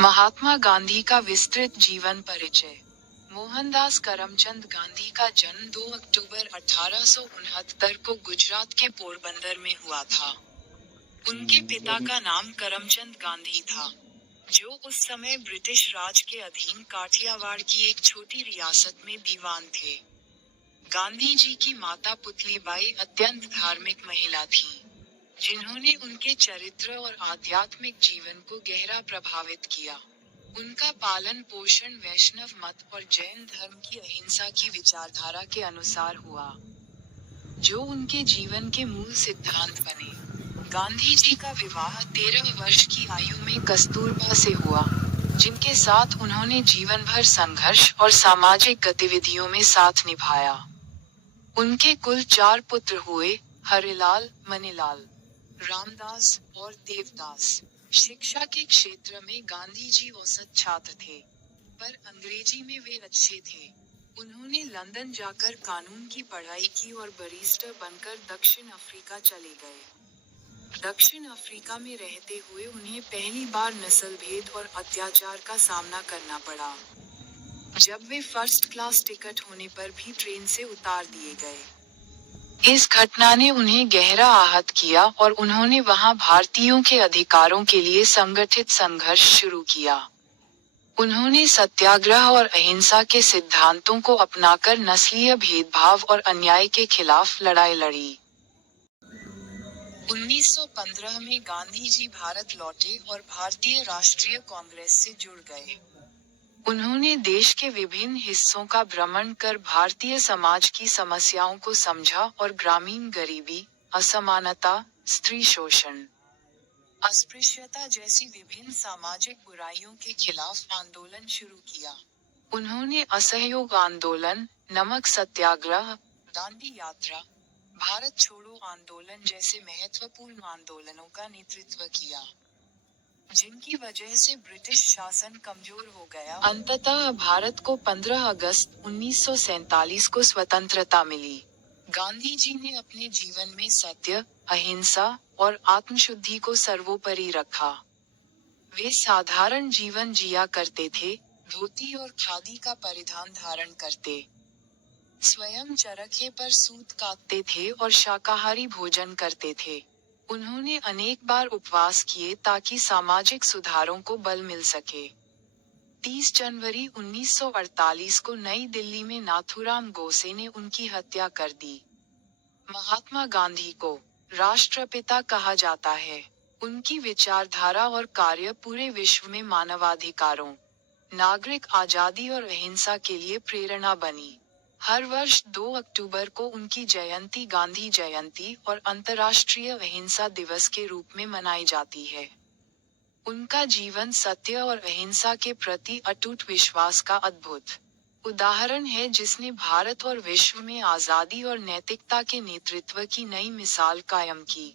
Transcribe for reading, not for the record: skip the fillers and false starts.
महात्मा गांधी का विस्तृत जीवन परिचय। मोहनदास करमचंद गांधी का जन्म 2 अक्टूबर 1869 को गुजरात के पोरबंदर में हुआ था। उनके पिता का नाम करमचंद गांधी था, जो उस समय ब्रिटिश राज के अधीन काठियावाड़ की एक छोटी रियासत में दीवान थे। गांधी जी की माता पुतलीबाई अत्यंत धार्मिक महिला थीं, जिन्होंने उनके चरित्र और आध्यात्मिक जीवन को गहरा प्रभावित किया। उनका पालन पोषण वैष्णव मत और जैन धर्म की अहिंसा की विचारधारा के अनुसार हुआ, जो उनके जीवन के मूल सिद्धांत बने। गांधी जी का विवाह 13 वर्ष की आयु में कस्तूरबा से हुआ, जिनके साथ उन्होंने जीवन भर संघर्ष और सामाजिक गतिविधियों में साथ निभाया। उनके कुल 4 पुत्र हुए, हरिलाल, मनीलाल, रामदास और देवदास। शिक्षा के क्षेत्र में गांधी जी औसत छात्र थे, पर अंग्रेजी में वे अच्छे थे। उन्होंने लंदन जाकर कानून की पढ़ाई की और बैरिस्टर बनकर दक्षिण अफ्रीका चले गए। दक्षिण अफ्रीका में रहते हुए उन्हें पहली बार नस्ल भेद और अत्याचार का सामना करना पड़ा, जब वे फर्स्ट क्लास टिकट होने पर भी ट्रेन से उतार दिए गए। इस घटना ने उन्हें गहरा आहत किया और उन्होंने वहां भारतीयों के अधिकारों के लिए संगठित संघर्ष शुरू किया। उन्होंने सत्याग्रह और अहिंसा के सिद्धांतों को अपनाकर नस्लीय भेदभाव और अन्याय के खिलाफ लड़ाई लड़ी। 1915 में गांधी जी भारत लौटे और भारतीय राष्ट्रीय कांग्रेस से जुड़ गए। उन्होंने देश के विभिन्न हिस्सों का भ्रमण कर भारतीय समाज की समस्याओं को समझा और ग्रामीण गरीबी, असमानता, स्त्री शोषण, अस्पृश्यता जैसी विभिन्न सामाजिक बुराइयों के खिलाफ आंदोलन शुरू किया। उन्होंने असहयोग आंदोलन, नमक सत्याग्रह, दांडी यात्रा, भारत छोड़ो आंदोलन जैसे महत्वपूर्ण आंदोलनों का नेतृत्व किया, जिनकी वजह से ब्रिटिश शासन कमजोर हो गया। अंततः भारत को 15 अगस्त 1947 को स्वतंत्रता मिली। गांधी जी ने अपने जीवन में सत्य, अहिंसा और आत्मशुद्धि को सर्वोपरि रखा। वे साधारण जीवन जिया करते थे, धोती और खादी का परिधान धारण करते, स्वयं चरखे पर सूत काटते थे और शाकाहारी भोजन करते थे। उन्होंने अनेक बार उपवास किए ताकि सामाजिक सुधारों को बल मिल सके। 30 जनवरी 1948 को नई दिल्ली में नाथूराम गोसे ने उनकी हत्या कर दी। महात्मा गांधी को राष्ट्रपिता कहा जाता है। उनकी विचारधारा और कार्य पूरे विश्व में मानवाधिकारों, नागरिक आजादी और अहिंसा के लिए प्रेरणा बनी। हर वर्ष 2 अक्टूबर को उनकी जयंती गांधी जयंती और अंतर्राष्ट्रीय अहिंसा दिवस के रूप में मनाई जाती है। उनका जीवन सत्य और अहिंसा के प्रति अटूट विश्वास का अद्भुत उदाहरण है, जिसने भारत और विश्व में आजादी और नैतिकता के नेतृत्व की नई मिसाल कायम की।